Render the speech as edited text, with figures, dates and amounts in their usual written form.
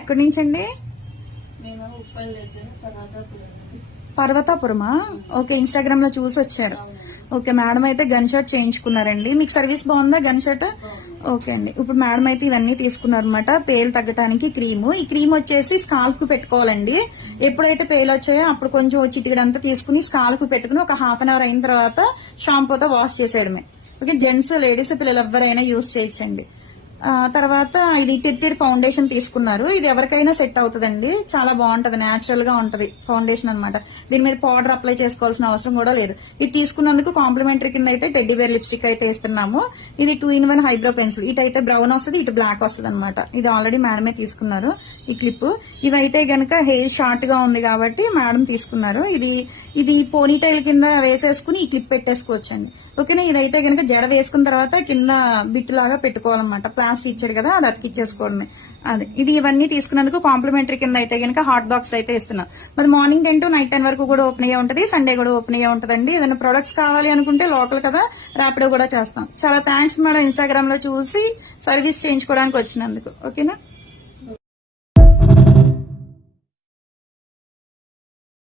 ఎక్కడి నుంచి అండి? పర్వతాపురమా? ఓకే, ఇన్స్టాగ్రామ్ లో చూసి వచ్చారు. ఓకే, మేడం అయితే గన్ షాట్ చేయించుకున్నారండి. మీకు సర్వీస్ బాగుందా గన్ షాట్? ఓకే అండి. ఇప్పుడు మేడం అయితే ఇవన్నీ తీసుకున్నారు అనమాట. పేలు తగ్గడానికి క్రీము. ఈ క్రీమ్ వచ్చేసి స్కాల్ఫ్ కు పెట్టుకోవాలండి. ఎప్పుడైతే పేలు వచ్చాయో అప్పుడు కొంచెం చిటికడంతా తీసుకుని స్కాల్ఫ్ కు పెట్టుకుని ఒక హాఫ్ అన్ అవర్ అయిన తర్వాత షాంపూతో వాష్ చేసేయడమే. ఓకే, జెంట్స్ లేడీస్ పిల్లలు ఎవరైనా యూజ్ చేయొచ్చండి. తర్వాత ఇది టిర్టిర్ ఫౌండేషన్ తీసుకున్నారు. ఇది ఎవరికైనా సెట్ అవుతుందండి. చాలా బాగుంటది, న్యాచురల్ గా ఉంటది ఫౌండేషన్ అనమాట. దీని మీద పౌడర్ అప్లై చేసుకోవాల్సిన అవసరం కూడా లేదు. ఇది తీసుకున్నందుకు కాంప్లిమెంటరీ కింద అయితే టెడ్డీ బేర్ లిప్స్టిక్ అయితే ఇస్తున్నాము. ఇది 2-in-1 హైబ్రో పెన్సిల్. ఇటు అయితే బ్రౌన్ వస్తుంది, ఇటు బ్లాక్ వస్తుంది అనమాట. ఇది ఆల్రెడీ మేడమే తీసుకున్నారు ఈ క్లిప్. ఇవైతే గనక హెయిర్ షార్ట్ గా ఉంది కాబట్టి మేడం తీసుకున్నారు. ఇది పోనీటైల్ కింద వేసేసుకుని ఈ క్లిప్ పెట్టేసుకోవచ్చండి. ఓకేనా? ఇదైతే గనక జడ వేసుకున్న తర్వాత కింద బిట్ లాగా పెట్టుకోవాలన్నమాట. ప్లాస్టిక్ ఇచ్చాడు కదా, అది అతికిచ్చేసుకోవడమే. అదే ఇది ఇవన్నీ తీసుకున్నందుకు కాంప్లిమెంటరీ కింద అయితే గనక హాట్ బాక్స్ అయితే ఇస్తున్నాం. మరి మార్నింగ్ 10 to నైట్ 10 వరకు కూడా ఓపెన్ అయ్యే ఉంటుంది. సండే కూడా ఓపెన్ అయ్యే ఉంటుందండి. ఏదైనా ప్రొడక్ట్స్ కావాలి అనుకుంటే లోకల్ కదా, ర్యాపిడో కూడా చేస్తాం. చాలా థ్యాంక్స్ మేడం, ఇన్స్టాగ్రామ్ లో చూసి సర్వీస్ చేయించుకోవడానికి వచ్చినందుకు. ఓకేనా?